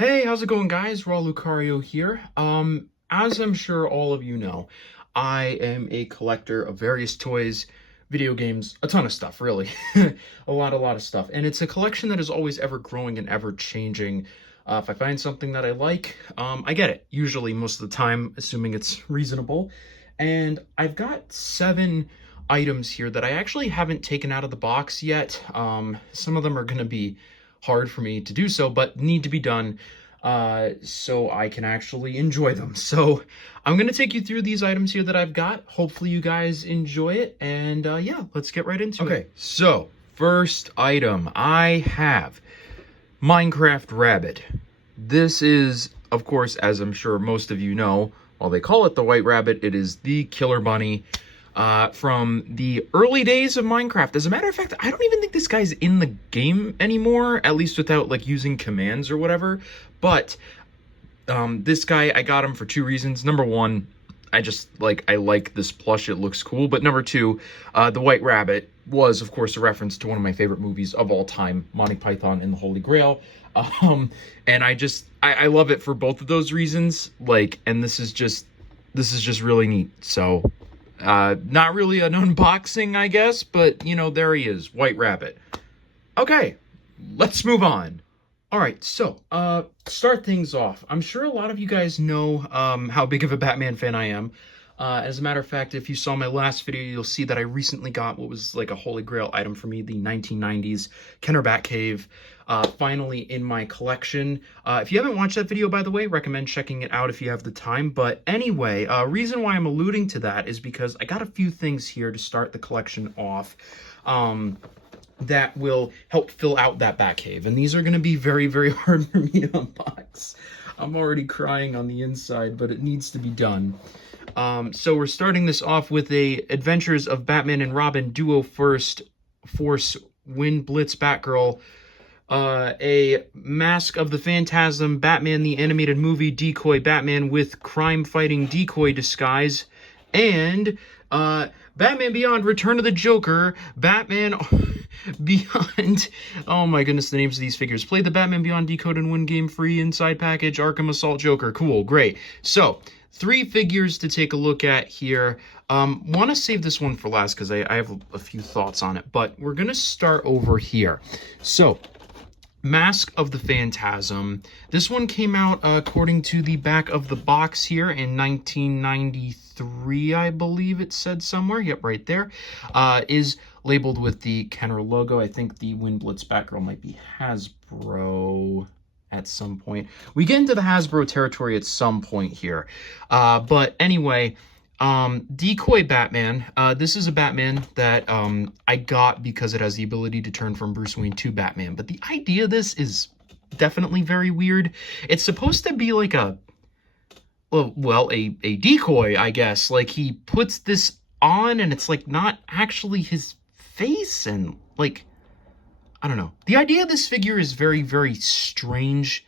Hey, how's it going, guys? Raw Lucario here. As I'm sure all of you know, I am a collector of various toys, video games, a ton of stuff, really. A lot of stuff. And it's a collection that is always ever growing and ever changing. If I find something that I like, I get it. Usually, most of the time, assuming it's reasonable. And I've got 7 items here that I actually haven't taken out of the box yet. Some of them are going to be hard for me to do so, but need to be done so I can actually enjoy them. So I'm going to take you through these items here that I've got. Hopefully you guys enjoy it, and yeah, let's get right into it. Okay, so first item, I have Minecraft Rabbit. This is, of course, as I'm sure most of you know, while they call it the White Rabbit, it is the killer bunny from the early days of Minecraft. As a matter of fact, I don't even think this guy's in the game anymore, at least without like using commands or whatever. But this guy, I got him for 2 reasons. Number one, I like this plush, it looks cool. But number 2, the White Rabbit was, of course, a reference to one of my favorite movies of all time, Monty Python and the Holy Grail. And I love it for both of those reasons. And this is just really neat. So not really an unboxing, I guess, but you know, there he is, White Rabbit. Okay, let's move on. All right, so start things off. I'm sure a lot of you guys know how big of a Batman fan I am. As a matter of fact, if you saw my last video, you'll see that I recently got what was like a Holy Grail item for me, the 1990s Kenner Batcave, finally in my collection. If you haven't watched that video, by the way, recommend checking it out if you have the time. But anyway, reason why I'm alluding to that is because I got a few things here to start the collection off. That will help fill out that Batcave. And these are going to be very, very hard for me to unbox. I'm already crying on the inside, but it needs to be done. So we're starting this off with a Adventures of Batman and Robin Duo First Force Wind Blitz Batgirl, a Mask of the Phantasm Batman the Animated Movie Decoy Batman with crime fighting decoy disguise, and Batman Beyond Return of the Joker, Batman Beyond, oh my goodness, the names of these figures. Play the Batman Beyond Decode and Win game free inside package, Arkham Assault Joker. Cool, great. So, 3 figures to take a look at here. Want to save this one for last because I have a few thoughts on it, but we're going to start over here. So, Mask of the Phantasm. This one came out according to the back of the box here in 1993, I believe it said somewhere. Yep, right there. Is labeled with the Kenner logo. I think the Wind Blitz Batgirl might be Hasbro at some point. We get into the Hasbro territory at some point here. But anyway, Decoy Batman. This is a Batman that I got because it has the ability to turn from Bruce Wayne to Batman. But the idea of this is definitely very weird. It's supposed to be like a decoy, I guess. Like, he puts this on and it's like not actually his face, and like, I don't know. The idea of this figure is very, very strange.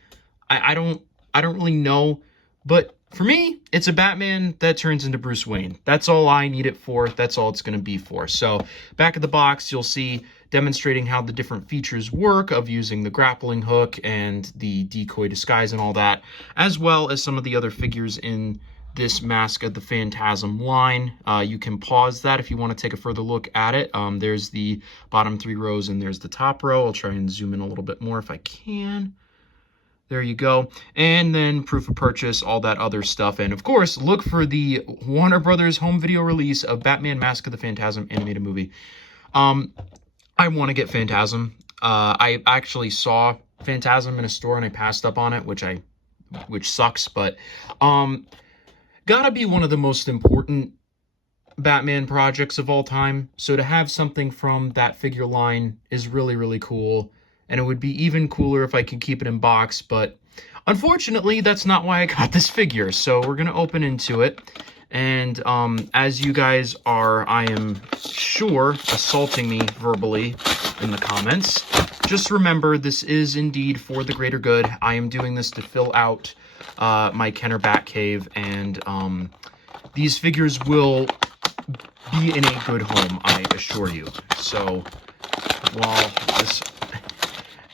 I don't really know, but for me, it's a Batman that turns into Bruce Wayne. That's all I need it for. That's all it's going to be for. So, back of the box, you'll see demonstrating how the different features work of using the grappling hook and the decoy disguise and all that, as well as some of the other figures in this Mask of the Phantasm line. You can pause that if you want to take a further look at it. There's the bottom 3 rows and there's the top row. I'll try and zoom in a little bit more if I can. There you go. And then proof of purchase, all that other stuff. And of course, look for the Warner Brothers home video release of Batman Mask of the Phantasm animated movie. I want to get Phantasm. I actually saw Phantasm in a store and I passed up on it, which sucks, but gotta be one of the most important Batman projects of all time. So to have something from that figure line is really, really cool. And it would be even cooler if I could keep it in box, but unfortunately, that's not why I got this figure. So we're going to open into it. And as you guys are, I am sure, assaulting me verbally in the comments, just remember this is indeed for the greater good. I am doing this to fill out my Kenner Batcave, and these figures will be in a good home, I assure you. So while this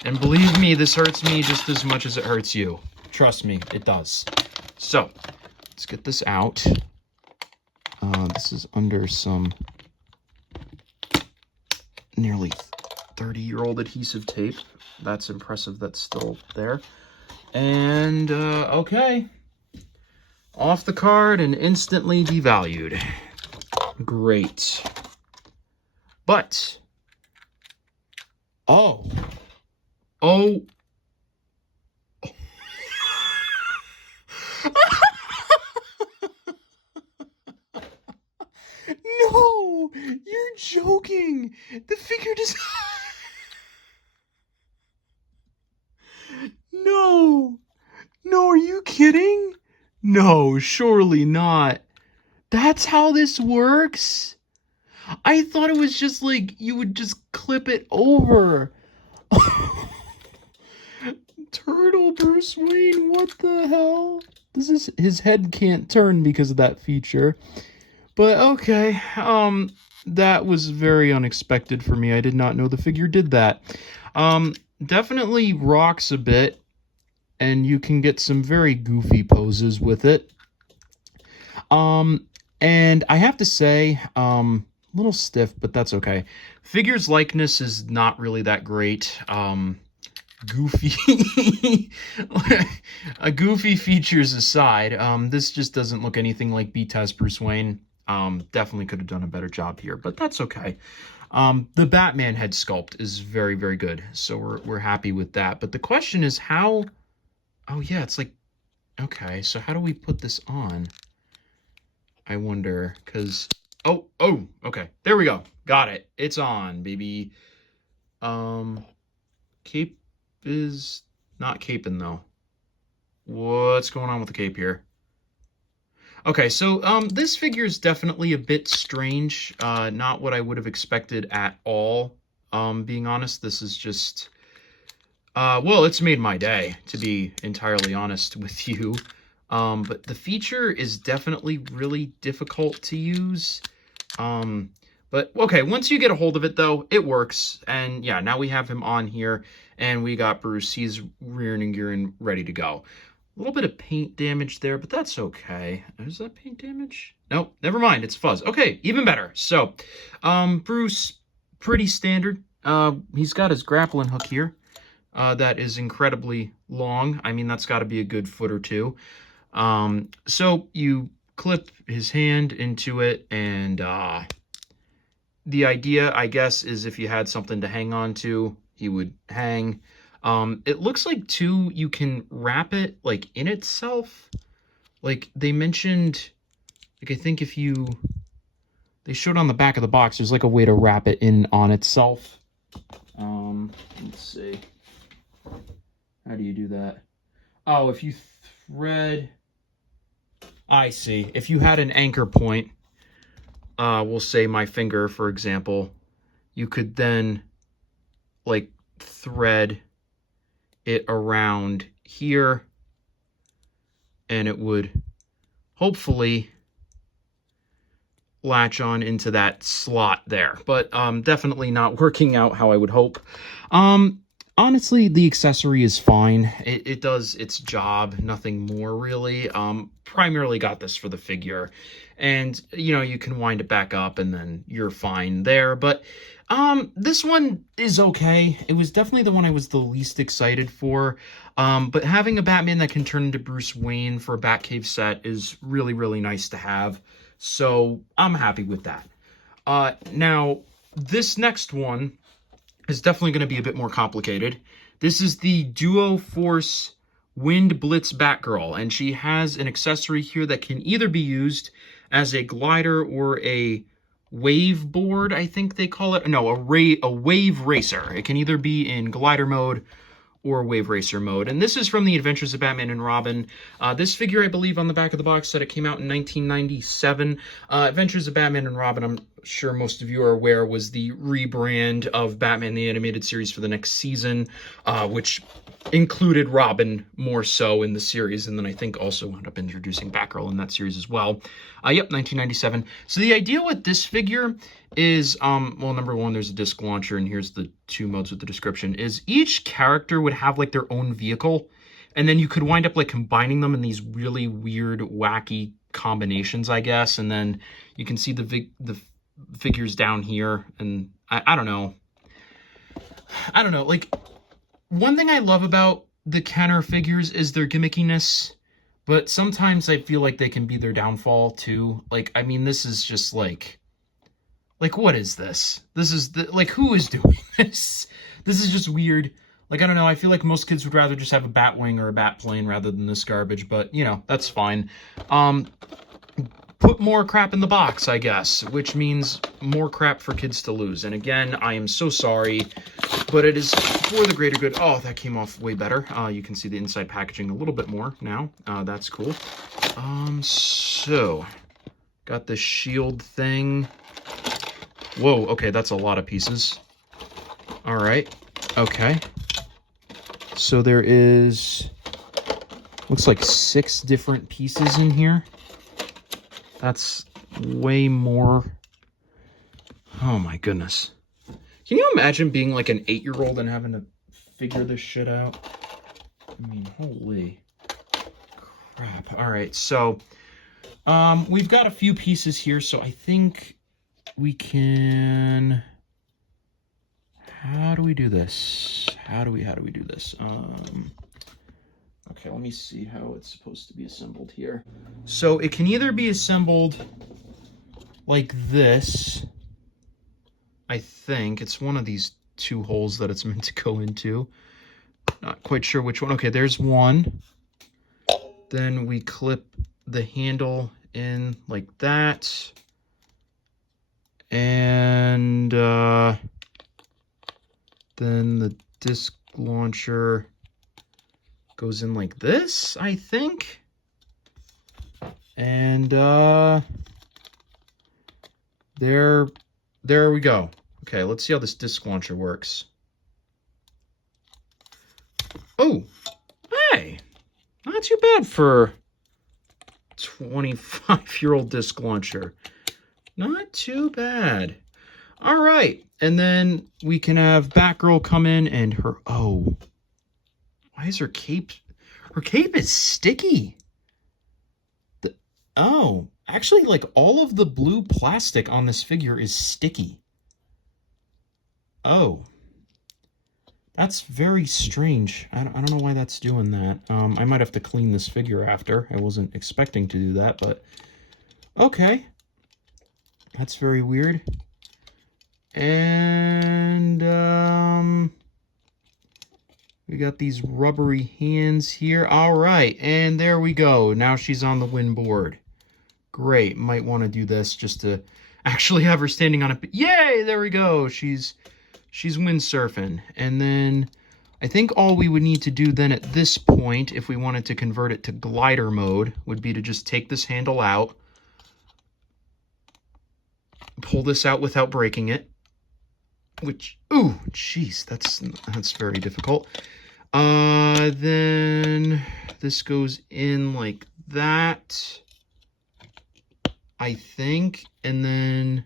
And believe me, this hurts me just as much as it hurts you. Trust me, it does. So, let's get this out. This is under some nearly 30-year-old adhesive tape. That's impressive that's still there. And, okay. Off the card and instantly devalued. Great. But, oh. No, you're joking. The figure does. No, are you kidding? No, surely not. That's how this works? I thought it was just like you would just clip it over. Turtle Bruce Wayne, what the hell? His head can't turn because of that feature. But okay, that was very unexpected for me. I did not know the figure did that. Definitely rocks a bit, and you can get some very goofy poses with it. And I have to say, a little stiff, but that's okay. Figure's likeness is not really that great. Goofy goofy features aside, this just doesn't look anything like B-Test Bruce Wayne. Definitely could have done a better job here, but that's okay. The Batman head sculpt is very, very good, so we're happy with that. But the question is how... Oh yeah, it's like... Okay, so how do we put this on? I wonder, because... Oh, okay. There we go. Got it. It's on, baby. Cape is not caping, though. What's going on with the cape here? Okay, so this figure is definitely a bit strange. Not what I would have expected at all. Being honest, this is just... well, it's made my day, to be entirely honest with you. But the feature is definitely really difficult to use. But, okay, once you get a hold of it, though, it works. And, yeah, now we have him on here, and we got Bruce. He's rearing and gearing, ready to go. A little bit of paint damage there, but that's okay. Is that paint damage? Nope, never mind. It's fuzz. Okay, even better. So, Bruce, pretty standard. He's got his grappling hook here. That is incredibly long. I mean, that's got to be a good foot or two. So you clip his hand into it, and the idea, I guess, is if you had something to hang on to, he would hang. It looks like, too, you can wrap it, like, in itself. Like, they mentioned, like, I think if you... They showed on the back of the box, there's, like, a way to wrap it in on itself. Let's see. How do you do that? Oh, if you thread... I see. If you had an anchor point, we'll say my finger, for example, you could then, like, thread it around here, and it would hopefully latch on into that slot there. But definitely not working out how I would hope. Honestly, the accessory is fine. It does its job, nothing more really. Primarily got this for the figure, and you know, you can wind it back up and then you're fine there. But this one is okay. It was definitely the one I was the least excited for. But having a Batman that can turn into Bruce Wayne for a Batcave set is really, really nice to have. So I'm happy with that. Now, this next one is definitely going to be a bit more complicated. This is the Duo Force Wind Blitz Batgirl, and she has an accessory here that can either be used as a glider or a wave board, I think they call it. No, a wave racer. It can either be in glider mode or wave racer mode. And this is from the Adventures of Batman and Robin. This figure, I believe, on the back of the box said it came out in 1997. Adventures of Batman and Robin, sure most of you are aware, was the rebrand of Batman the Animated Series for the next season, which included Robin more so in the series, and then I think also wound up introducing Batgirl in that series as well. Yep, 1997. So the idea with this figure is, well, number one, there's a disc launcher, and here's the 2 modes with the description, is each character would have like their own vehicle, and then you could wind up like combining them in these really weird, wacky combinations, I guess, and then you can see the figures down here, and I don't know. Like, one thing I love about the Kenner figures is their gimmickiness, but sometimes I feel like they can be their downfall too. Like, I mean, this is just like what is this? This is like, who is doing this? This is just weird. Like, I don't know, I feel like most kids would rather just have a Batwing or a Batplane rather than this garbage, but, you know, that's fine. Put more crap in the box, I guess, which means more crap for kids to lose. And again, I am so sorry, but it is for the greater good. Oh, that came off way better. You can see the inside packaging a little bit more now. That's cool. So, got the shield thing. Whoa, okay, that's a lot of pieces. All right, okay. So there is, looks like 6 different pieces in here. That's way more. Oh my goodness. Can you imagine being like an 8-year-old and having to figure this shit out? I mean, holy crap. All right, so we've got a few pieces here, so I think we can... How do we do this? How do we do this? Okay, let me see how it's supposed to be assembled here. So it can either be assembled like this. I think it's one of these 2 holes that it's meant to go into. Not quite sure which one. Okay, there's one. Then we clip the handle in like that. And then the disc launcher goes in like this, I think. And there we go. Okay, let's see how this disc launcher works. Oh, hey, not too bad for 25-year-old disc launcher. Not too bad. All right, and then we can have Batgirl come in and her, oh, why is her cape is sticky. Oh, actually, like, all of the blue plastic on this figure is sticky. Oh, that's very strange. I don't know why that's doing that. I might have to clean this figure after. I wasn't expecting to do that, but okay. That's very weird. And we got these rubbery hands here. All right, and there we go. Now she's on the win board. Great. Might want to do this just to actually have her standing on it. Yay! There we go. She's windsurfing. And then I think all we would need to do then at this point, if we wanted to convert it to glider mode, would be to just take this handle out, pull this out without breaking it, which, ooh, jeez, that's very difficult. Then this goes in like that, I think, and then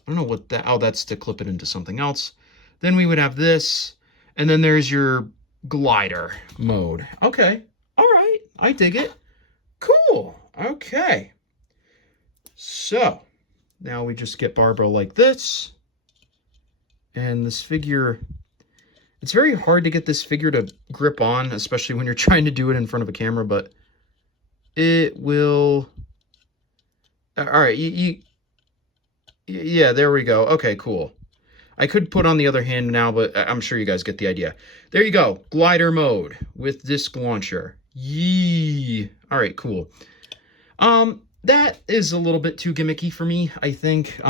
I don't know what that, oh, that's to clip it into something else. Then we would have this, and then there's your glider mode. Okay, all right, I dig it. Cool, okay. So, now we just get Barbara like this, and this figure, it's very hard to get this figure to grip on, especially when you're trying to do it in front of a camera, but it will... All right, yeah, there we go. Okay, cool. I could put on the other hand now, but I'm sure you guys get the idea. There you go, glider mode with disc launcher. Yee. All right, cool. That is a little bit too gimmicky for me, I think.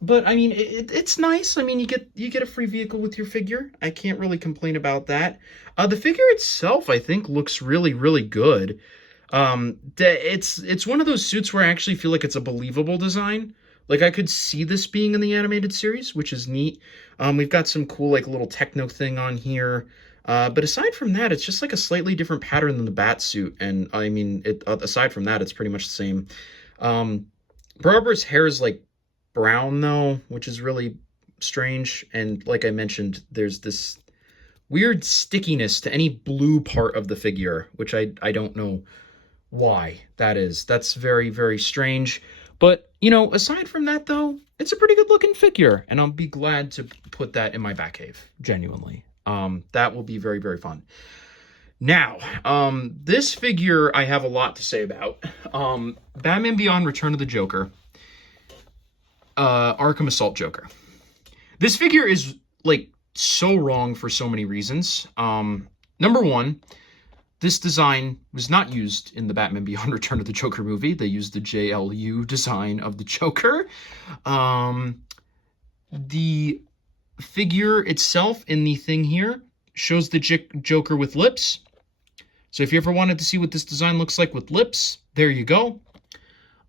But I mean, it's nice. I mean, you get a free vehicle with your figure. I can't really complain about that. The figure itself, I think, looks really, really good. It's one of those suits where I actually feel like it's a believable design. Like, I could see this being in the animated series, which is neat. We've got some cool, like, little techno thing on here. But aside from that, it's just like a slightly different pattern than the bat suit. And I mean, aside from that, it's pretty much the same. Barbara's hair is like brown though, which is really strange. And like I mentioned, there's this weird stickiness to any blue part of the figure, which I don't know why that is. That's very, very strange. But, you know, aside from that, though, it's a pretty good looking figure, and I'll be glad to put that in my Batcave, genuinely. That will be very, very fun. Now, this figure I have a lot to say about. Batman Beyond Return of the Joker, Arkham Assault Joker. This figure is, like, so wrong for so many reasons. Number one, this design was not used in the Batman Beyond Return of the Joker movie. They used the JLU design of the Joker. The figure itself in the thing here shows the Joker with lips. So if you ever wanted to see what this design looks like with lips, there you go.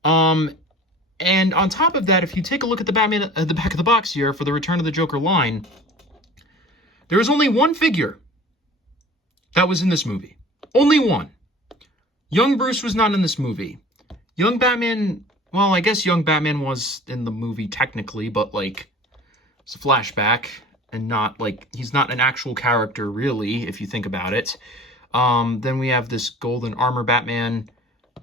And on top of that, if you take a look at the Batman at the back of the box here for the Return of the Joker line, there is only one figure that was in this movie. Only one. Young Bruce was not in this movie. Young Batman, well, I guess Young Batman was in the movie technically, but, like, it's a flashback and not, like, he's not an actual character, really, if you think about it. Then we have this Golden Armor Batman,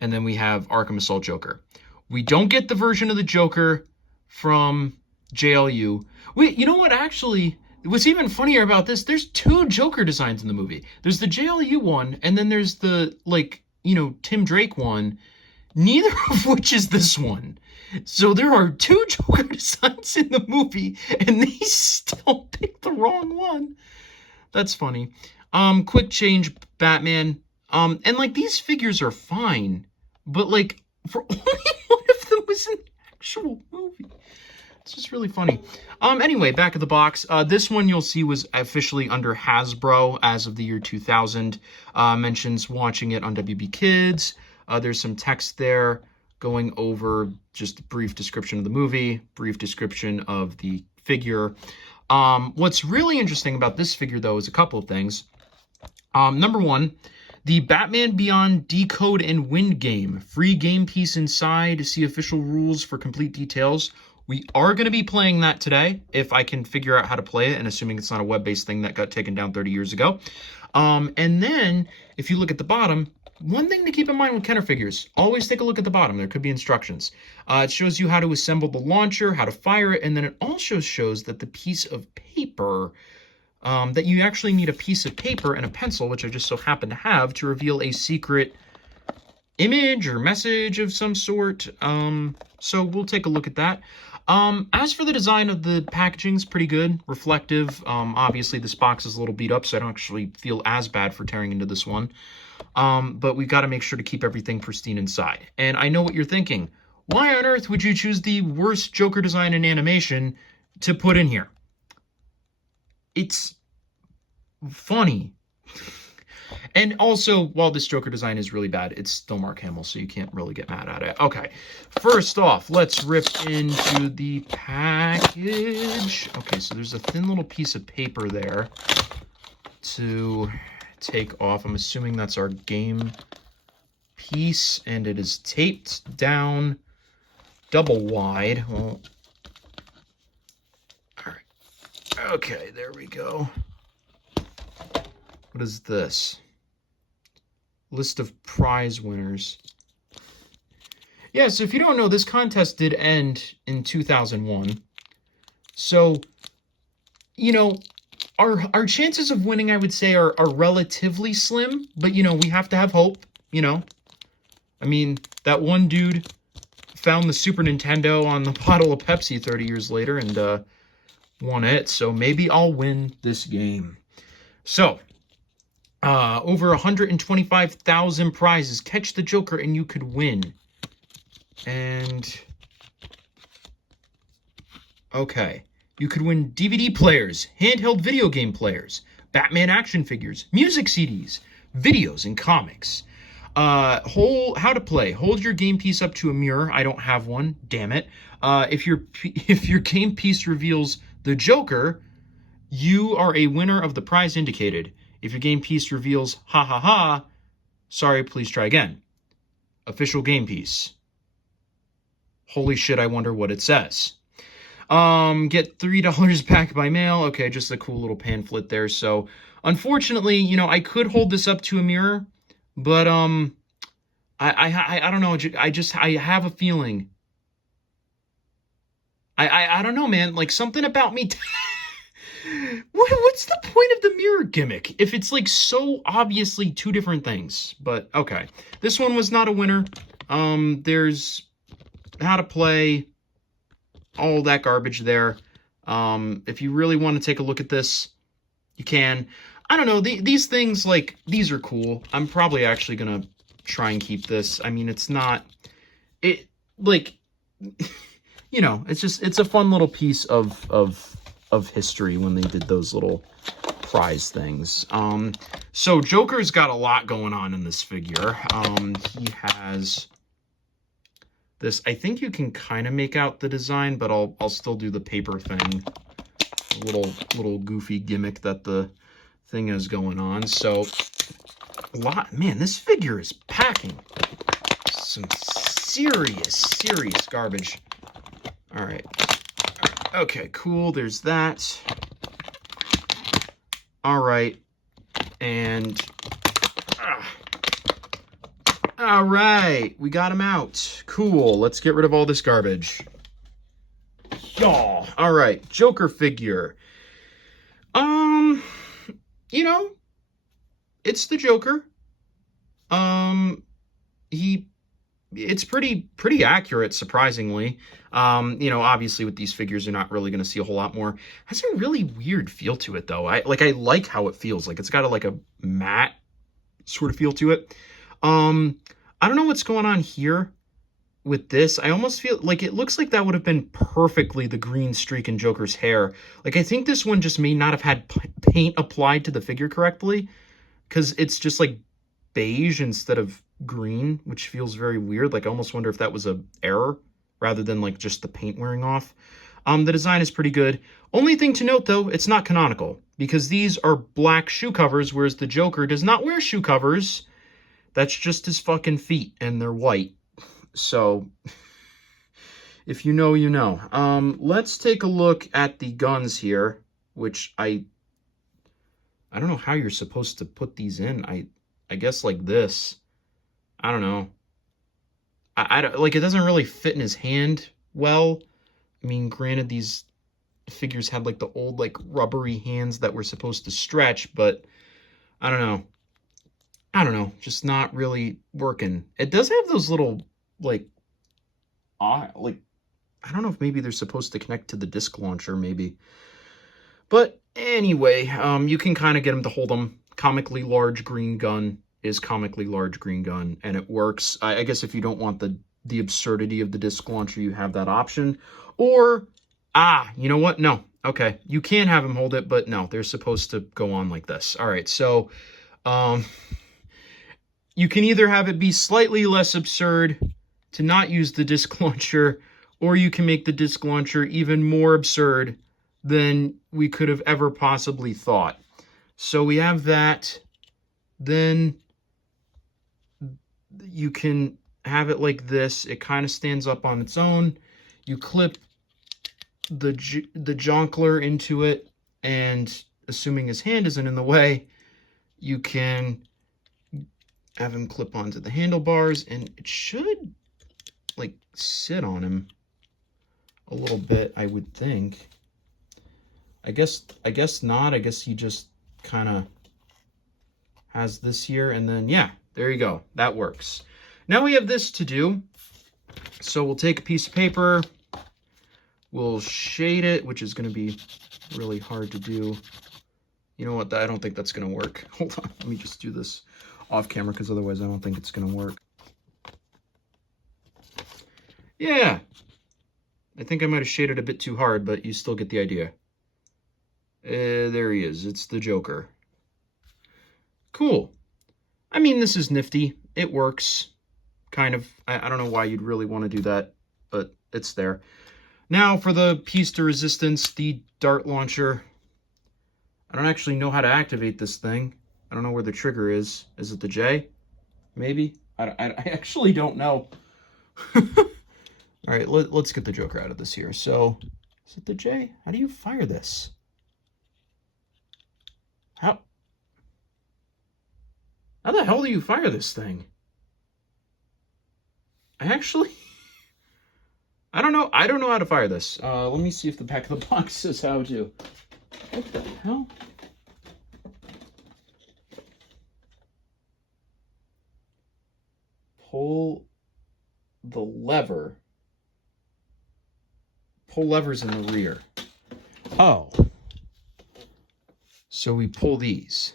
and then we have Arkham Assault Joker. We don't get the version of the Joker from JLU. Wait, you know what, actually, what's even funnier about this, there's two Joker designs in the movie. There's the JLU one, and then there's the, like, you know, Tim Drake one, neither of which is this one. So there are two Joker designs in the movie, and they still picked the wrong one. That's funny. Quick change Batman. And, like, these figures are fine, but, like, for only one of them was in the actual movie. It's just really funny. Anyway, back of the box. This one you'll see was officially under Hasbro as of the year 2000. Mentions watching it on WB Kids. There's some text there going over just a brief description of the movie, brief description of the figure. What's really interesting about this figure, though, is a couple of things. Number one, the Batman Beyond Decode and Win game. Free game piece inside. See official rules for complete details. We are going to be playing that today, if I can figure out how to play it, and assuming it's not a web-based thing that got taken down 30 years ago. And then, if you look at the bottom, one thing to keep in mind with Kenner figures, always take a look at the bottom. There could be instructions. It shows you how to assemble the launcher, how to fire it, and then it also shows that the piece of paper, that you actually need a piece of paper and a pencil, which I just so happen to have, to reveal a secret image or message of some sort. So we'll take a look at that. As for the design of the packaging, it's pretty good, reflective. Obviously this box is a little beat up, so I don't actually feel as bad for tearing into this one. But we've got to make sure to keep everything pristine inside. And I know what you're thinking. Why on earth would you choose the worst Joker design in animation to put in here? It's funny. And also, while this Joker design is really bad, it's still Mark Hamill, so you can't really get mad at it. Okay, first off, let's rip into the package. Okay, so there's a thin little piece of paper there to take off. I'm assuming that's our game piece, and it is taped down double wide. Well, all right. Okay, there we go. What is this? List of prize winners. Yeah, so if you don't know, this contest did end in 2001. So, you know, our chances of winning, I would say, are relatively slim. But, you know, we have to have hope, you know. I mean, that one dude found the Super Nintendo on the bottle of Pepsi 30 years later and won it. So maybe I'll win this game. So, over 125,000 prizes. Catch the Joker and you could win. And, okay. You could win DVD players, handheld video game players, Batman action figures, music CDs, videos, and comics. How to play. Hold your game piece up to a mirror. I don't have one. Damn it. If your if your game piece reveals the Joker, you are a winner of the prize indicated. If your game piece reveals ha ha ha, sorry, please try again. Official game piece. Holy shit, I wonder what it says. Get $3 back by mail. Okay, just a cool little pamphlet there. So, unfortunately, you know, I could hold this up to a mirror, but I don't know. I have a feeling. I don't know, man. Like something about me. What's the point of the mirror gimmick if it's like so obviously two different things? But okay, this one was not a winner. There's how to play, all that garbage there. If you really want to take a look at this, you can. I don't know. These things, like, these are cool. I'm probably actually gonna try and keep this. I mean, it's not, like, you know, it's a fun little piece of history when they did those little prize things. So Joker's got a lot going on in this figure. He has this. I think you can kind of make out the design, but I'll still do the paper thing. Little goofy gimmick that the thing is going on. So man, this figure is packing some serious garbage. All right. Okay, cool. There's that. All right. And all right, we got him out. Cool. Let's get rid of all this garbage. Y'all. All right, Joker figure. You know, it's the Joker. It's pretty accurate, surprisingly. You know, obviously with these figures, you're not really going to see a whole lot more. It has a really weird feel to it, though. I like how it feels. Like, it's got a matte sort of feel to it. I don't know what's going on here with this. I almost feel like it looks like that would have been perfectly the green streak in Joker's hair. Like, I think this one just may not have had paint applied to the figure correctly, because it's just like beige instead of green, which feels very weird. Like, I almost wonder if that was a error rather than like just the paint wearing off. The design is pretty good. Only thing to note, though, it's not canonical, because these are black shoe covers, whereas the Joker does not wear shoe covers. That's just his fucking feet, and they're white. So, if you know, you know. Let's take a look at the guns here, which I don't know how you're supposed to put these in. I guess like this. I don't know. I don't, like, it doesn't really fit in his hand well. I mean, granted, these figures had like the old like rubbery hands that were supposed to stretch, but I don't know. Just not really working. It does have those little like I don't know if maybe they're supposed to connect to the disc launcher, maybe. But anyway, you can kind of get them to hold them. Comically large green gun is comically large green gun, and it works. I guess if you don't want the absurdity of the disc launcher, you have that option. Or, you know what? No. Okay, you can have them hold it, but no, they're supposed to go on like this. All right, so you can either have it be slightly less absurd to not use the disc launcher, or you can make the disc launcher even more absurd than we could have ever possibly thought. So we have that. Then you can have it like this. It kind of stands up on its own. You clip the jonkler into it, and assuming his hand isn't in the way, you can have him clip onto the handlebars, and it should like sit on him a little bit, I would think. I guess not. I guess he just kind of has this here, and then yeah, there you go. That works. Now we have this to do. So we'll take a piece of paper, we'll shade it, which is going to be really hard to do. You know what? I don't think that's going to work. Hold on. Let me just do this off camera, because otherwise I don't think it's going to work. Yeah. I think I might have shaded a bit too hard, but you still get the idea. There he is. It's the Joker. Cool. I mean, this is nifty. it works. Kind of. I don't know why you'd really want to do that, but it's there. Now for the piece de resistance, the dart launcher. I don't actually know how to activate this thing. I don't know where the trigger is. Is it the J? Maybe? I actually don't know. All right, let's get the Joker out of this here. So, is it the J? How do you fire this? How the hell do you fire this thing? I don't know. I don't know how to fire this. Let me see if the back of the box says how to. What the hell? Pull the lever. Pull levers in the rear. Oh. So we pull these.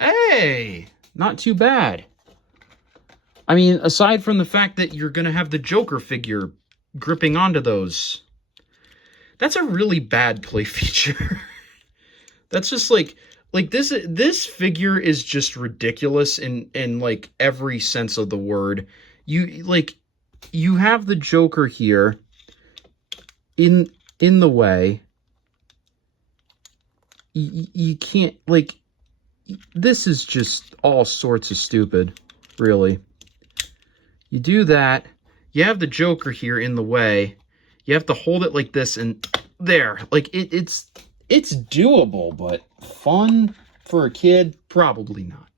Hey! Not too bad. I mean, aside from the fact that you're going to have the Joker figure gripping onto those, that's a really bad play feature. That's just like this figure is just ridiculous in like every sense of the word. You have the Joker here in the way. You can't, like, this is just all sorts of stupid, really. You do that, you have the Joker here in the way, you have to hold it like this, and there. Like, it's doable, but fun for a kid? Probably not.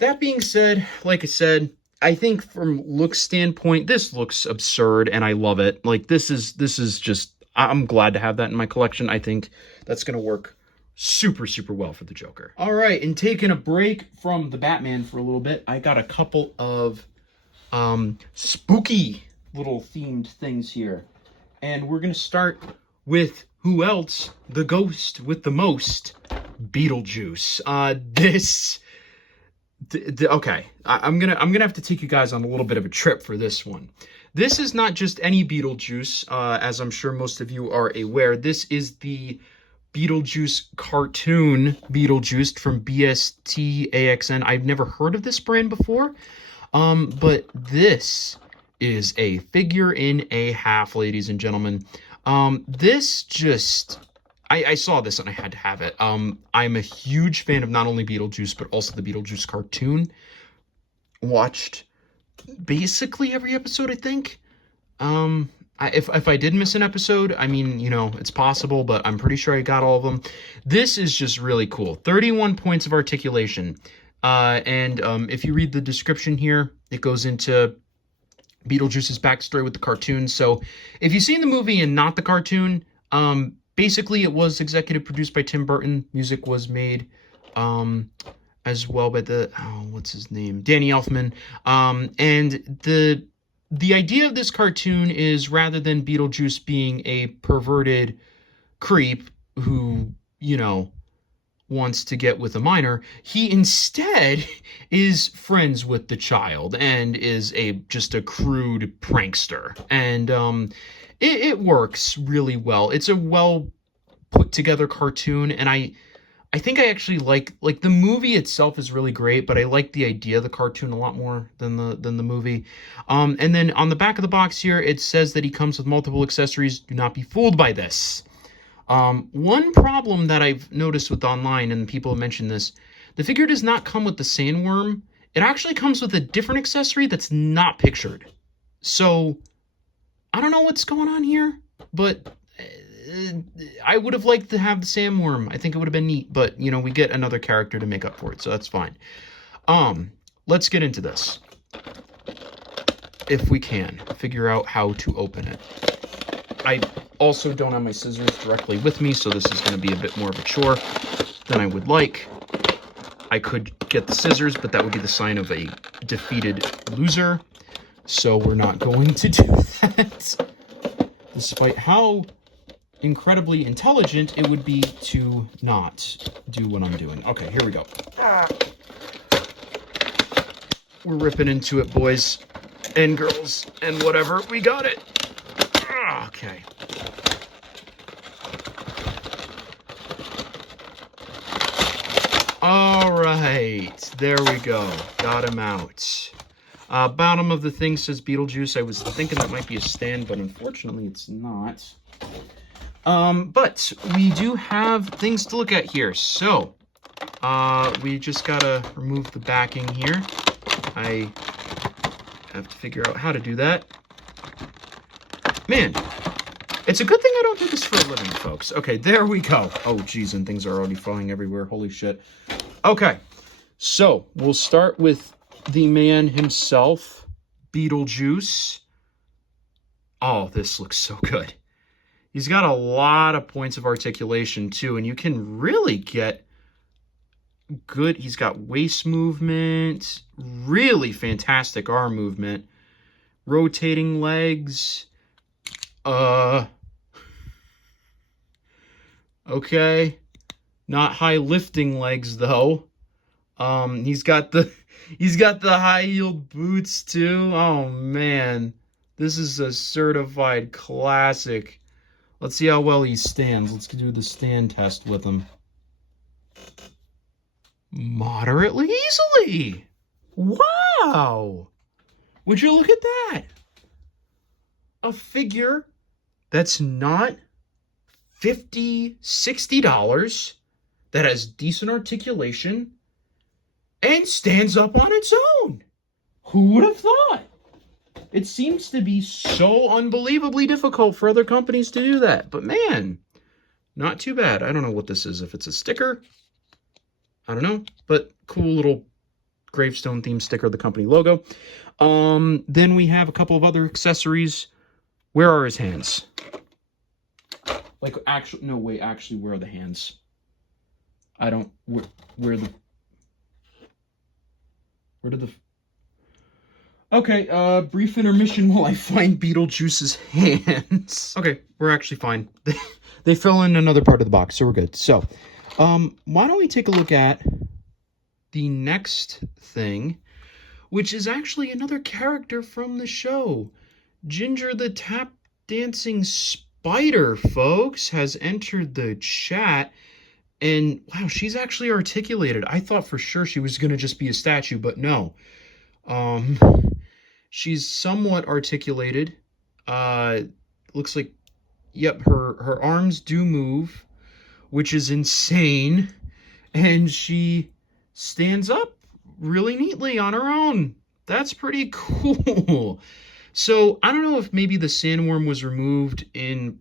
That being said, like I said, I think from look standpoint, this looks absurd, and I love it. Like, this is just, I'm glad to have that in my collection. I think that's going to work super, super well for the Joker. All right, and taking a break from the Batman for a little bit, I got a couple of spooky little themed things here. And we're going to start with who else? The ghost with the most, Beetlejuice. Okay, I'm gonna have to take you guys on a little bit of a trip for this one. This is not just any Beetlejuice, as I'm sure most of you are aware. This is the Beetlejuice cartoon Beetlejuice from BSTAXN. I've never heard of this brand before, but this is a figure in a half, ladies and gentlemen. This just, I saw this and I had to have it. I'm a huge fan of not only Beetlejuice, but also the Beetlejuice cartoon. Watched basically every episode, I think. If I did miss an episode, I mean, you know, it's possible, but I'm pretty sure I got all of them. This is just really cool. 31 points of articulation. And if you read the description here, it goes into Beetlejuice's backstory with the cartoon. So if you've seen the movie and not the cartoon, basically it was executive produced by Tim Burton. Music was made as well by what's his name? Danny Elfman. And the idea of this cartoon is, rather than Beetlejuice being a perverted creep who, you know, wants to get with a minor, he instead is friends with the child and is just a crude prankster. And it works really well. It's a well put together cartoon, and I think I actually like the movie itself is really great, but I like the idea of the cartoon a lot more than the movie. And then on the back of the box here, it says that he comes with multiple accessories. Do not be fooled by this. One problem that I've noticed with online, and people have mentioned this, the figure does not come with the sandworm. It actually comes with a different accessory that's not pictured. So I don't know what's going on here, but I would have liked to have the sandworm. I think it would have been neat, but, you know, we get another character to make up for it, so that's fine. Let's get into this. If we can figure out how to open it. I also don't have my scissors directly with me, so this is going to be a bit more of a chore than I would like. I could get the scissors, but that would be the sign of a defeated loser, so we're not going to do that. Despite how incredibly intelligent it would be to not do what I'm doing. Okay, here we go. We're ripping into it, boys and girls and whatever. We got it. Okay. All right. There we go. Got him out. Bottom of the thing says Beetlejuice. I was thinking that might be a stand, but unfortunately it's not. But we do have things to look at here. So, we just gotta remove the backing here. I have to figure out how to do that. Man, it's a good thing I don't do this for a living, folks. Okay, there we go. Oh, geez, and things are already flying everywhere. Holy shit. Okay, so we'll start with the man himself, Beetlejuice. Oh, this looks so good. He's got a lot of points of articulation, too, and you can really get good. He's got waist movement, really fantastic arm movement, rotating legs. Okay. Not high lifting legs though. He's got the high heeled boots too. Oh man. This is a certified classic. Let's see how well he stands. Let's do the stand test with him. Moderately easily. Wow. Would you look at that? A figure that's not $50, $60, that has decent articulation, and stands up on its own. Who would have thought? It seems to be so unbelievably difficult for other companies to do that. But man, not too bad. I don't know what this is. If it's a sticker, I don't know. But cool little gravestone themed sticker, the company logo. Then we have a couple of other accessories. Where are his hands? Like, actually, no, wait, actually, where are the hands? I don't, where did the, okay, brief intermission while I find Beetlejuice's hands. Okay, we're actually fine. They fell in another part of the box, so we're good. So, why don't we take a look at the next thing, which is actually another character from the show. Ginger the Tap Dancing Spider, folks, has entered the chat. And wow, she's actually articulated. I thought for sure she was going to just be a statue, but no. She's somewhat articulated. Looks like, yep, her arms do move, which is insane. And she stands up really neatly on her own. That's pretty cool. So I don't know if maybe the sandworm was removed in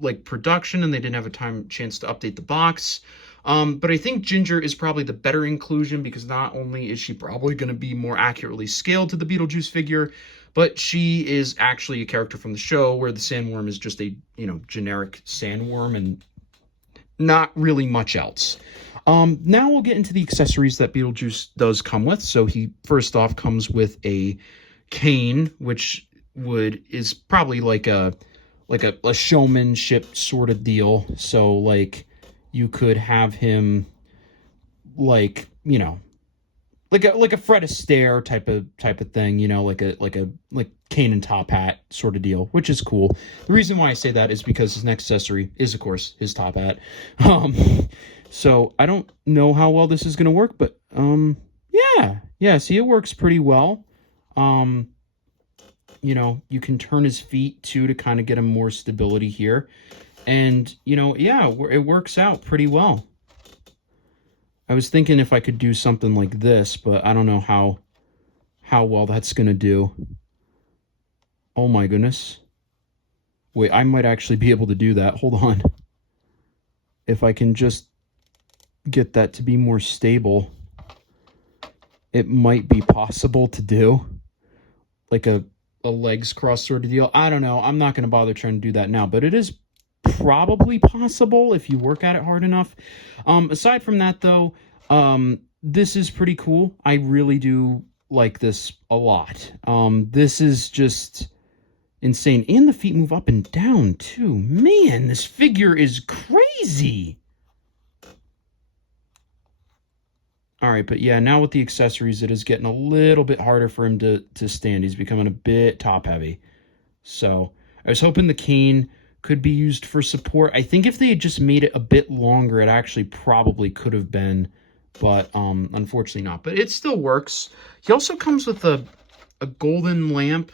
like production and they didn't have a chance to update the box. But I think Ginger is probably the better inclusion because not only is she probably going to be more accurately scaled to the Beetlejuice figure, but she is actually a character from the show where the sandworm is just a, generic sandworm and not really much else. Now we'll get into the accessories that Beetlejuice does come with. So he first off comes with a cane, which is probably like a showmanship sort of deal. So like you could have him like a Fred Astaire type of thing, like cane and top hat sort of deal, which is cool. The reason why I say that is because his next accessory is of course his top hat. So I don't know how well this is gonna work, but yeah, see, it works pretty well. You can turn his feet too to kind of get him more stability here. And, yeah, it works out pretty well. I was thinking if I could do something like this, but I don't know how well that's going to do. Oh my goodness. Wait, I might actually be able to do that. Hold on. If I can just get that to be more stable, it might be possible to do. Like a legs cross sort of deal. I don't know. I'm not going to bother trying to do that now, but it is probably possible if you work at it hard enough. Aside from that, though, this is pretty cool. I really do like this a lot. This is just insane. And the feet move up and down, too. Man, this figure is crazy. All right, but yeah, now with the accessories, it is getting a little bit harder for him to stand. He's becoming a bit top heavy. So I was hoping the cane could be used for support. I think if they had just made it a bit longer, it actually probably could have been but unfortunately not. But it still works. He also comes with a golden lamp.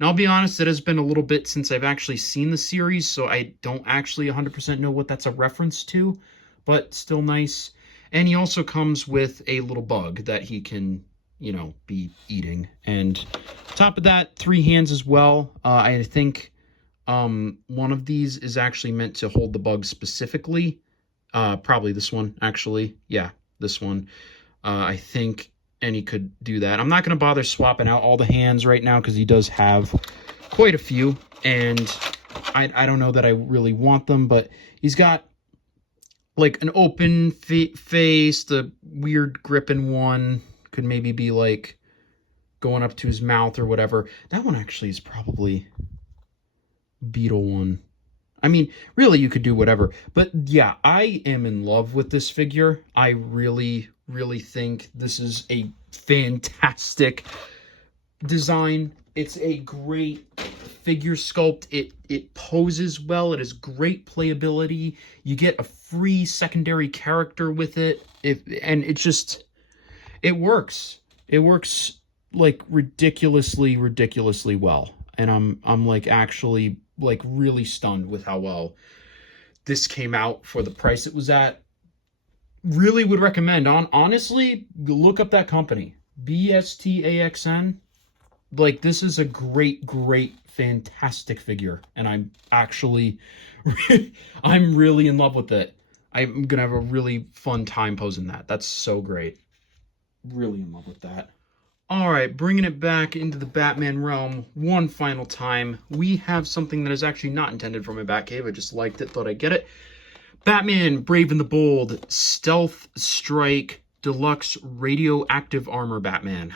Now, I'll be honest, it has been a little bit since I've actually seen the series, so I don't actually 100% know what that's a reference to, but still nice. And he also comes with a little bug that he can, you know, be eating. And on top of that, 3 hands as well. I think one of these is actually meant to hold the bug specifically. Probably this one, actually. Yeah, this one. I think, and he could do that. I'm not going to bother swapping out all the hands right now because he does have quite a few, and I don't know that I really want them, but he's got like an open face, the weird gripping one could maybe be like going up to his mouth or whatever. That one actually is probably beetle one. I mean, really, you could do whatever. But yeah, I am in love with this figure. I really, really think this is a fantastic design. It's a great figure sculpt. It poses well. It has great playability. You get a free secondary character with it. And it just, it works. It works like ridiculously, ridiculously well. And I'm like actually like really stunned with how well this came out for the price it was at. Really would recommend. Honestly, look up that company, BSTAXN. Like, this is a great, great, fantastic figure, and I'm actually, I'm really in love with it. I'm gonna have a really fun time posing that. That's so great. Really in love with that. All right, bringing it back into the Batman realm one final time. We have something that is actually not intended for my Batcave. I just liked it, thought I'd get it. Batman Brave and the Bold Stealth Strike Deluxe Radioactive Armor Batman.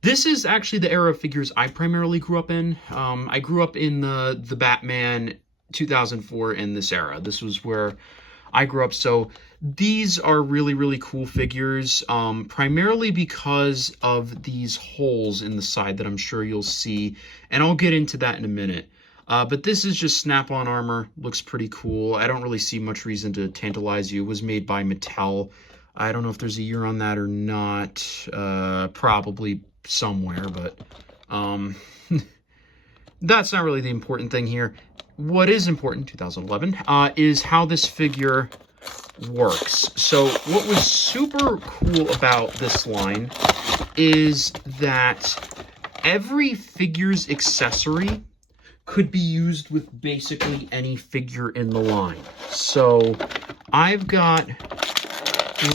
This is actually the era of figures I primarily grew up in. I grew up in the Batman 2004 in this era. This was where I grew up, so these are really, really cool figures, primarily because of these holes in the side that I'm sure you'll see, and I'll get into that in a minute. But this is just snap-on armor, looks pretty cool. I don't really see much reason to tantalize you. It was made by Mattel. I don't know if there's a year on that or not, probably somewhere, but that's not really the important thing here. What is important, 2011, is how this figure works. So what was super cool about this line is that every figure's accessory could be used with basically any figure in the line. So I've got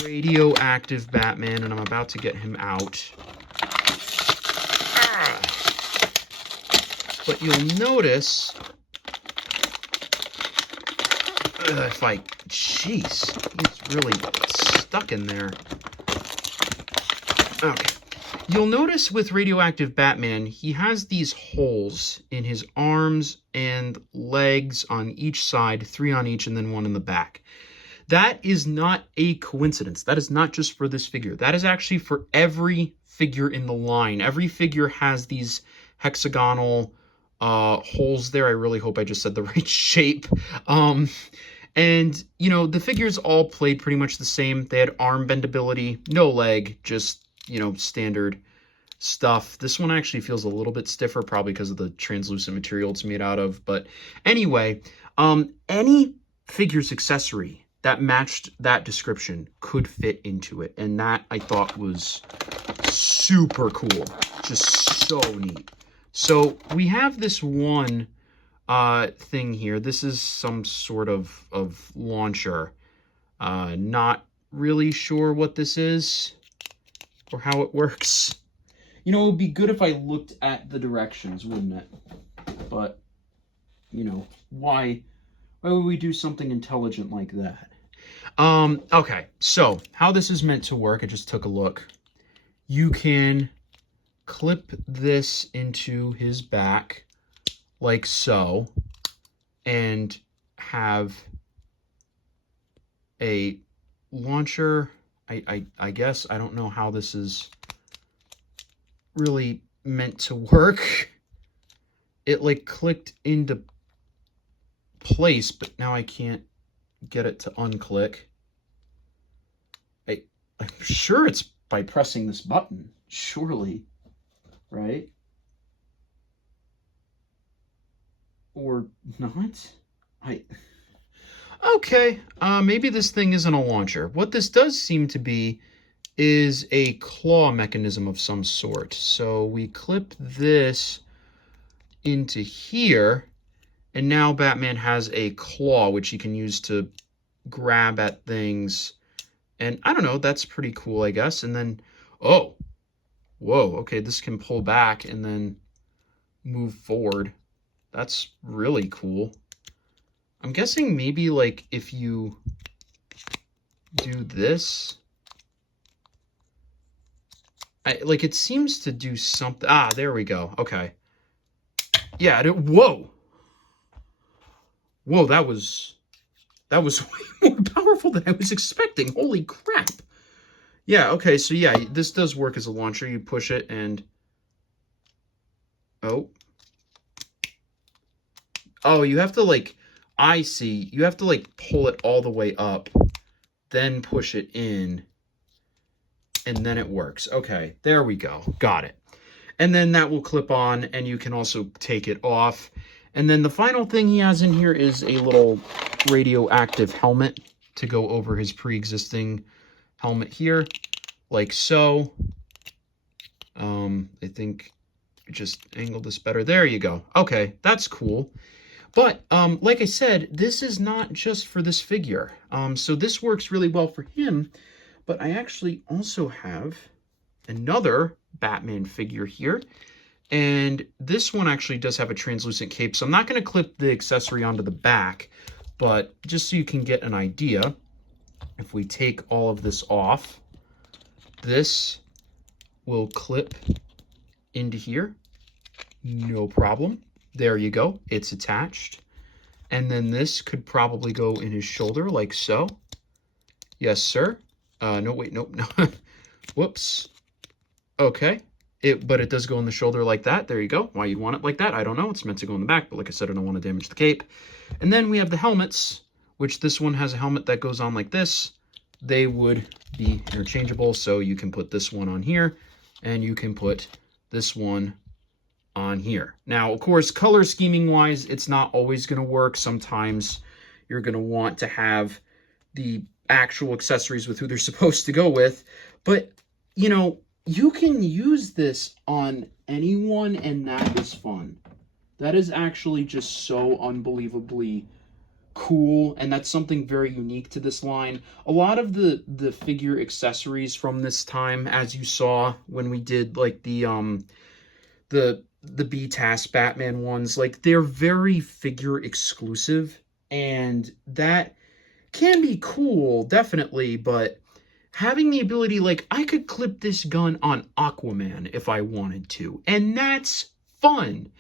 Radioactive Batman, and I'm about to get him out. But you'll notice, jeez, he's really stuck in there. Okay. You'll notice with Radioactive Batman, he has these holes in his arms and legs on each side, 3 on each, and then 1 in the back. That is not a coincidence. That is not just for this figure. That is actually for every figure in the line. Every figure has these hexagonal holes there. I really hope I just said the right shape. And, you know, the figures all played pretty much the same. They had arm bendability, no leg, just, you know, standard stuff. This one actually feels a little bit stiffer, probably because of the translucent material it's made out of. But anyway, any figure's accessory that matched that description could fit into it. And that, I thought, was super cool. Just so neat. So we have this one thing here. This is some sort of launcher. Not really sure what this is or how it works. You know, it would be good if I looked at the directions, wouldn't it? But, you know, why would we do something intelligent like that? Okay, so how this is meant to work, I just took a look. You can clip this into his back like so, and have a launcher. I guess I don't know how this is really meant to work. It like clicked into place, but now I can't get it to unclick. I'm sure it's by pressing this button. Surely, right? Or not? Okay, maybe this thing isn't a launcher. What this does seem to be is a claw mechanism of some sort. So we clip this into here, and now Batman has a claw, which he can use to grab at things. And I don't know, that's pretty cool, I guess. And then, oh, whoa, okay, this can pull back and then move forward. That's really cool. I'm guessing maybe like if you do this, like it seems to do something. Ah, there we go. Okay. Yeah, whoa. Whoa, that was way more powerful than I was expecting. Holy crap. Yeah, okay, so yeah, this does work as a launcher. You push it and... Oh. Oh, you have to, like... I see. You have to, like, pull it all the way up, then push it in, and then it works. Okay, there we go. Got it. And then that will clip on, and you can also take it off. And then the final thing he has in here is a little radioactive helmet to go over his pre-existing helmet here, like so. I think just angle this better. There you go. Okay, that's cool. But like I said, this is not just for this figure. So this works really well for him. But I actually also have another Batman figure here. And this one actually does have a translucent cape. So I'm not going to clip the accessory onto the back. But just so you can get an idea, if we take all of this off, this will clip into here. No problem. There you go. It's attached. And then this could probably go in his shoulder like so. Yes, sir. No, wait, nope, no. Whoops. Okay. But it does go in the shoulder like that. There you go. Why you'd want it like that, I don't know. It's meant to go in the back, but like I said, I don't want to damage the cape. And then we have the helmets, which this one has a helmet that goes on like this. They would be interchangeable, so you can put this one on here, and you can put this one on here. Now, of course, color scheming wise, it's not always going to work. Sometimes you're going to want to have the actual accessories with who they're supposed to go with. But, you know, you can use this on anyone, and that is fun. That is actually just so unbelievably cool, and that's something very unique to this line. A lot of the figure accessories from this time, as you saw when we did like the BTAS Batman ones, like they're very figure exclusive, and that can be cool, definitely, but having the ability, like, I could clip this gun on Aquaman if I wanted to, and that's fun.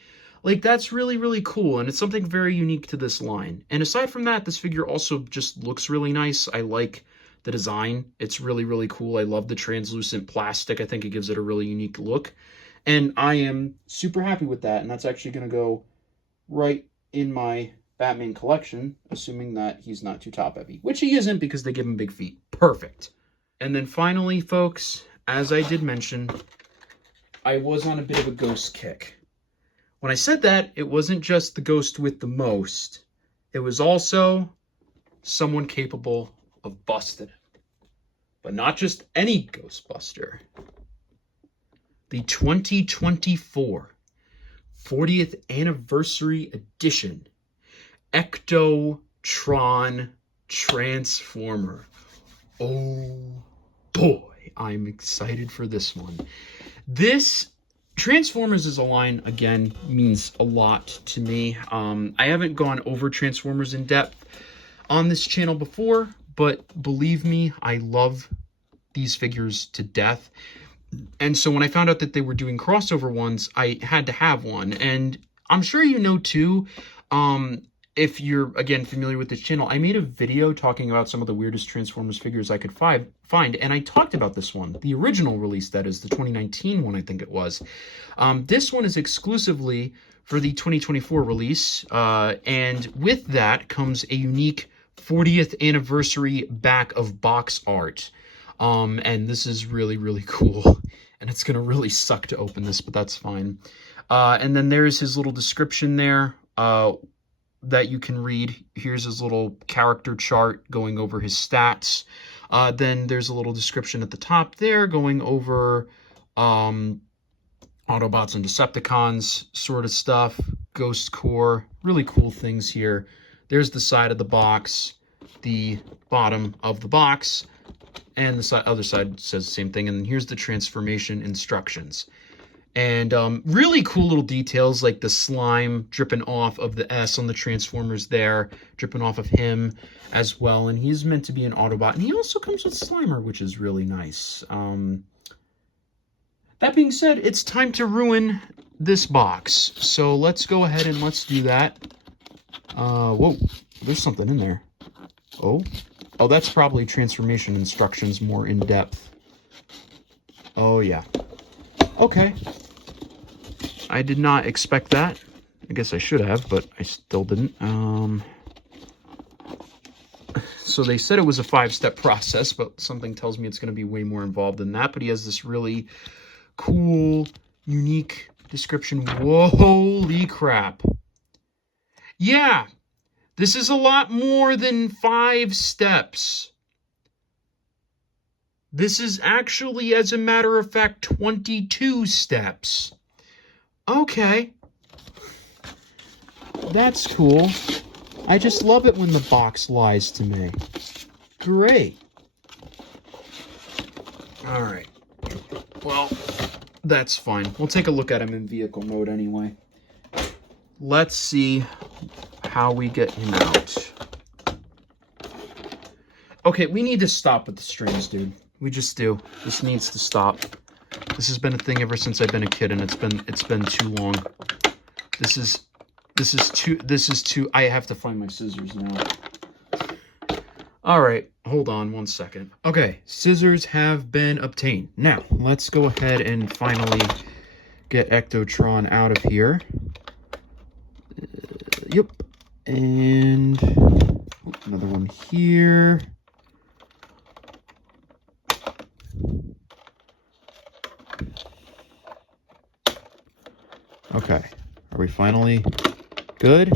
Like, that's really, really cool, and it's something very unique to this line. And aside from that, this figure also just looks really nice. I like the design. It's really, really cool. I love the translucent plastic. I think it gives it a really unique look. And I am super happy with that, and that's actually going to go right in my Batman collection, assuming that he's not too top-heavy, which he isn't because they give him big feet. Perfect. And then finally, folks, as I did mention, I was on a bit of a ghost kick. When I said that, it wasn't just the ghost with the most. It was also someone capable of busting it. But not just any Ghostbuster. The 2024 40th Anniversary Edition Ectotron Transformer. Oh boy, I'm excited for this one. This Transformers as a line, again, means a lot to me. I haven't gone over Transformers in depth on this channel before, but believe me, I love these figures to death. And so when I found out that they were doing crossover ones, I had to have one. And I'm sure you know too, if you're, again, familiar with this channel, I made a video talking about some of the weirdest Transformers figures I could find, and I talked about this one, the original release, that is, the 2019 one, I think it was. This one is exclusively for the 2024 release, and with that comes a unique 40th anniversary back of box art. And this is really, really cool. And it's going to really suck to open this, but that's fine. And then there's his little description there that you can read. Here's his little character chart going over his stats. Then there's a little description at the top there going over Autobots and Decepticons sort of stuff. Ghost Core, really cool things here. There's the side of the box, the bottom of the box, and the other side says the same thing. And here's the transformation instructions. And really cool little details like the slime dripping off of the S on the Transformers there, dripping off of him as well. And he's meant to be an Autobot. And he also comes with Slimer, which is really nice. That being said, it's time to ruin this box. So let's go ahead and let's do that. Whoa, there's something in there. Oh, that's probably transformation instructions more in depth. Oh, yeah. Okay. I did not expect that. I guess I should have, but I still didn't. So they said it was a 5-step process, but something tells me it's going to be way more involved than that. But he has this really cool, unique description. Whoa, holy crap. Yeah, this is a lot more than 5 steps. This is actually, as a matter of fact, 22 steps. Okay. That's cool. I just love it when the box lies to me. Great. Alright. Well, that's fine. We'll take a look at him in vehicle mode anyway. Let's see how we get him out. Okay, we need to stop with the strings, dude. We just do. This needs to stop. This has been a thing ever since I've been a kid, and it's been too long. This is too. I have to find my scissors now. All right, hold on one second. Okay, scissors have been obtained. Now let's go ahead and finally get Ectotron out of here. Yep, and another one here. Okay, are we finally good?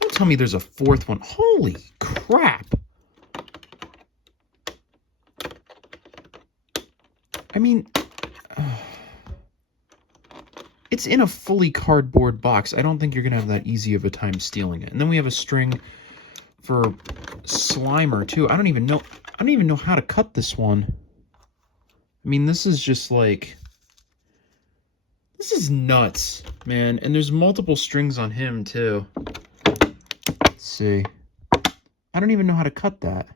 Don't tell me there's a 4th one. Holy crap! I mean, it's in a fully cardboard box. I don't think you're gonna have that easy of a time stealing it. And then we have a string for Slimer too. I don't even know how to cut this one. I mean, this is just like, this is nuts, man. And there's multiple strings on him, too. Let's see. I don't even know how to cut that.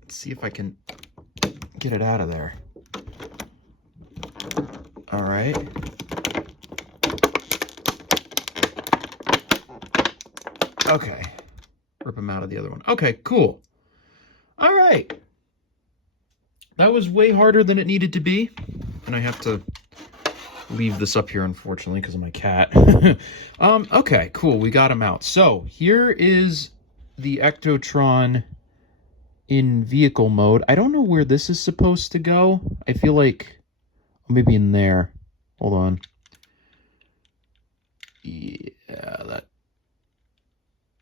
Let's see if I can get it out of there. All right. Okay. Rip him out of the other one. Okay, cool. All right. That was way harder than it needed to be. And I have to leave this up here, unfortunately, because of my cat. Okay, cool. We got him out. So here is the Ectotron in vehicle mode. I don't know where this is supposed to go. I feel like maybe in there. Hold on. Yeah,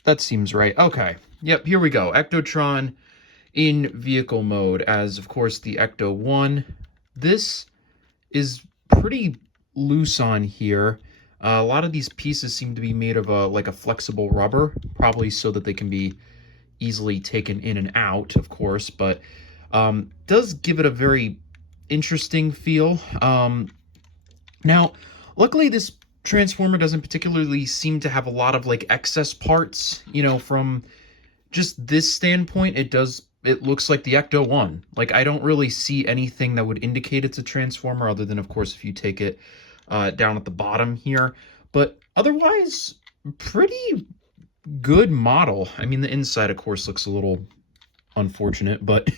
that seems right. Okay. Yep, here we go. Ectotron in vehicle mode as, of course, the Ecto-1. This is pretty loose on here. A lot of these pieces seem to be made of like a flexible rubber, probably so that they can be easily taken in and out, of course, but does give it a very interesting feel. Now, luckily, this Transformer doesn't particularly seem to have a lot of like excess parts, you know. From just this standpoint, it looks like the Ecto-1. Like, I don't really see anything that would indicate it's a Transformer, other than, of course, if you take it down at the bottom here. But otherwise, pretty good model. I mean, the inside, of course, looks a little unfortunate, but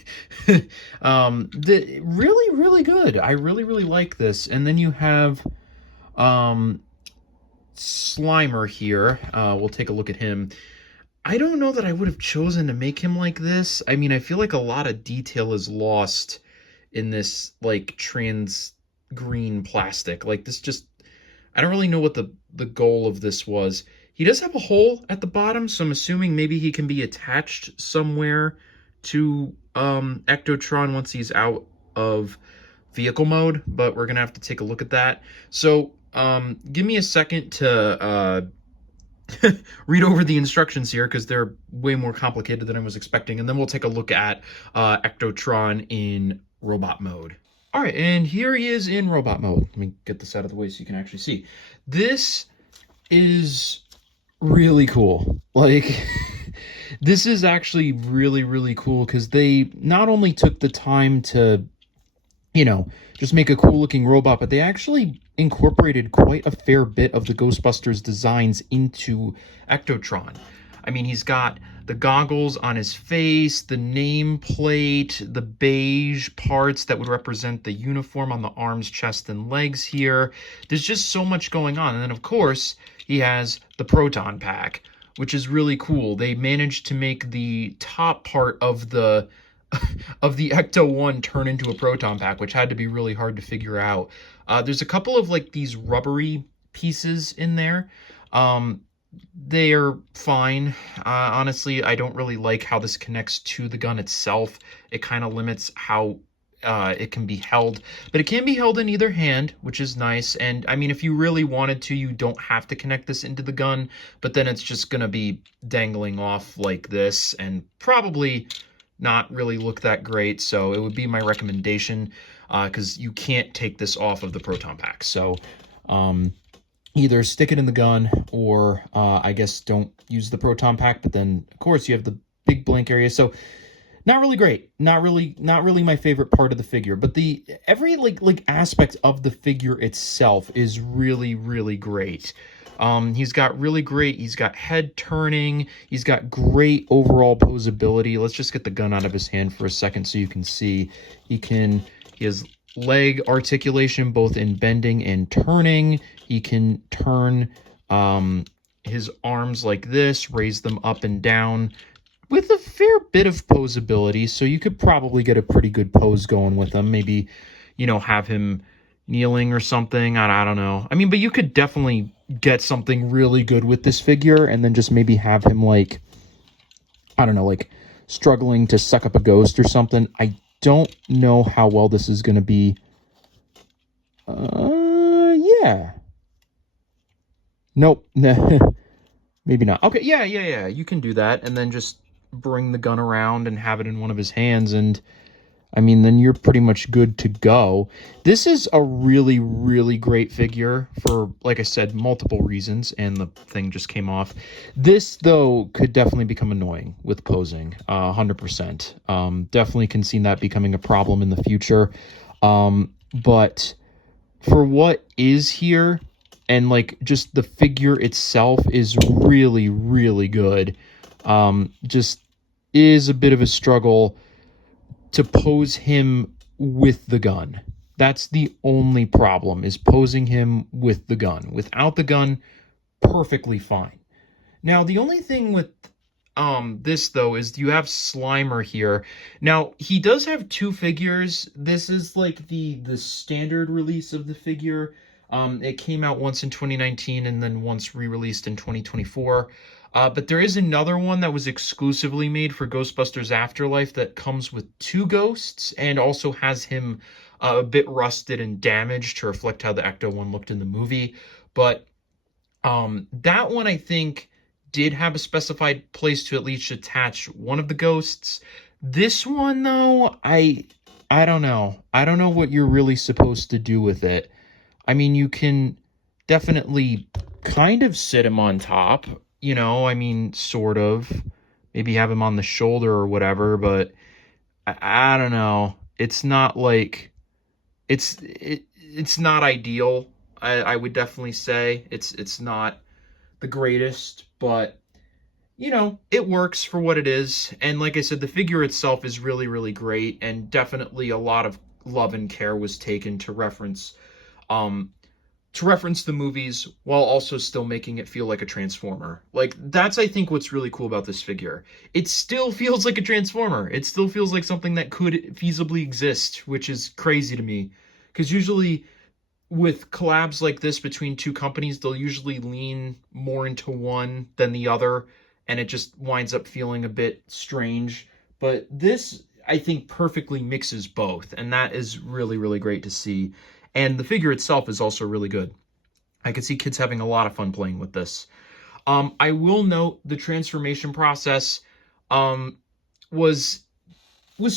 really, really good. I really, really like this. And then you have Slimer here. We'll take a look at him. I don't know that I would have chosen to make him like this. I mean, I feel like a lot of detail is lost in this, like, trans green plastic. Like, this just, I don't really know what the goal of this was. He does have a hole at the bottom, so I'm assuming maybe he can be attached somewhere to Ectotron once he's out of vehicle mode, but we're gonna have to take a look at that. So give me a second to read over the instructions here, because they're way more complicated than I was expecting, and then we'll take a look at Ectotron in robot mode. All right, and here he is in robot mode. Let me get this out of the way so you can actually see. This is really cool. Like, this is actually really, really cool, because they not only took the time to, you know, just make a cool looking robot, but they actually incorporated quite a fair bit of the Ghostbusters designs into Ectotron. I mean, he's got the goggles on his face, the nameplate, the beige parts that would represent the uniform on the arms, chest, and legs here. There's just so much going on. And then, of course, he has the proton pack, which is really cool. They managed to make the top part of the Ecto-1 turn into a proton pack, which had to be really hard to figure out. There's a couple of, like, these rubbery pieces in there. They're fine. Honestly, I don't really like how this connects to the gun itself. It kind of limits how it can be held, but it can be held in either hand, which is nice. And I mean, if you really wanted to, you don't have to connect this into the gun, but then it's just gonna be dangling off like this and probably not really look that great. So it would be my recommendation, because you can't take this off of the proton pack. So either stick it in the gun, or I guess don't use the proton pack. But then, of course, you have the big blank area. So not really great. Not really my favorite part of the figure. But the every like aspect of the figure itself is really, really great. He's got head turning. He's got great overall posability. Let's just get the gun out of his hand for a second so you can see. He has leg articulation both in bending and turning. He can turn his arms like this, raise them up and down with a fair bit of posability. So you could probably get a pretty good pose going with him. Maybe, have him kneeling or something. I don't know. I mean, but you could definitely get something really good with this figure, and then just maybe have him, like, I don't know, like struggling to suck up a ghost or something. I don't know how well this is going to be. Yeah. Nope. Maybe not. Okay, yeah. You can do that, and then just bring the gun around and have it in one of his hands, and I mean, then you're pretty much good to go. This is a really, really great figure for, like I said, multiple reasons, and the thing just came off. This, though, could definitely become annoying with posing, 100%. Definitely can see that becoming a problem in the future. But for what is here, and, like, just the figure itself is really, really good. Just is a bit of a struggle to pose him with the gun. That's the only problem, is posing him with the gun. Without the gun, perfectly fine. Now, the only thing with this, though, is you have Slimer here. Now, he does have two figures. This is like the standard release of the figure. It came out once in 2019 and then once re-released in 2024. But there is another one that was exclusively made for Ghostbusters Afterlife that comes with two ghosts and also has him a bit rusted and damaged to reflect how the Ecto-1 looked in the movie. But that one, I think, did have a specified place to at least attach one of the ghosts. This one, though, I don't know. I don't know what you're really supposed to do with it. I mean, you can definitely kind of sit him on top. I mean, sort of. Maybe have him on the shoulder or whatever, but I don't know. It's not like it's not ideal. I would definitely say it's not the greatest, but it works for what it is. And like I said, the figure itself is really, really great, and definitely a lot of love and care was taken to reference to reference the movies while also still making it feel like a Transformer. Like, that's, I think, what's really cool about this figure. It still feels like a Transformer. It still feels like something that could feasibly exist, which is crazy to me. Because usually with collabs like this between two companies, they'll usually lean more into one than the other, and it just winds up feeling a bit strange. But this, I think, perfectly mixes both, and that is really, really great to see. And the figure itself is also really good. I could see kids having a lot of fun playing with this. I will note the transformation process um, was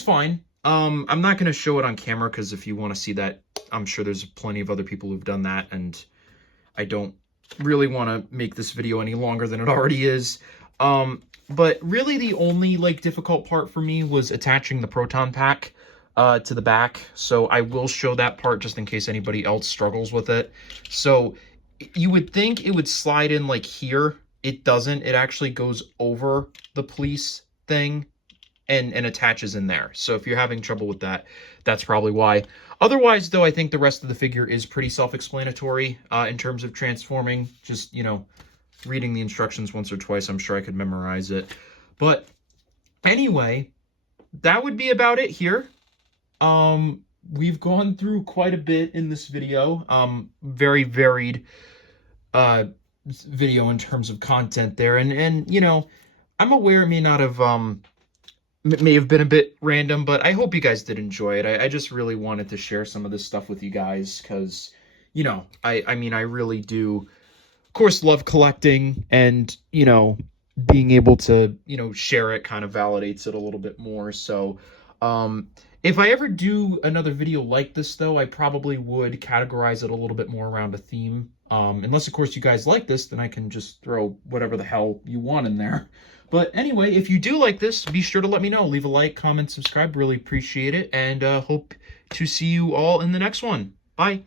fine. I'm not going to show it on camera because if you want to see that, I'm sure there's plenty of other people who've done that, and I don't really want to make this video any longer than it already is. But really the only like difficult part for me was attaching the proton pack to the back. So I will show that part just in case anybody else struggles with it. So you would think it would slide in like here. It doesn't. It actually goes over the police thing and attaches in there. So if you're having trouble with that, that's probably why. Otherwise, though, I think the rest of the figure is pretty self-explanatory in terms of transforming. Just, you know, reading the instructions once or twice, I'm sure I could memorize it. But anyway, that would be about it here. We've gone through quite a bit in this video. Very varied video in terms of content there. And you know, I'm aware it may not have may have been a bit random, but I hope you guys did enjoy it. I just really wanted to share some of this stuff with you guys because, you know, I mean, I really do, of course, love collecting, and, you know, being able to, you know, share it kind of validates it a little bit more. So, if I ever do another video like this, though, I probably would categorize it a little bit more around a theme. Unless, of course, you guys like this, then I can just throw whatever the hell you want in there. But anyway, if you do like this, be sure to let me know. Leave a like, comment, subscribe. Really appreciate it. And hope to see you all in the next one. Bye.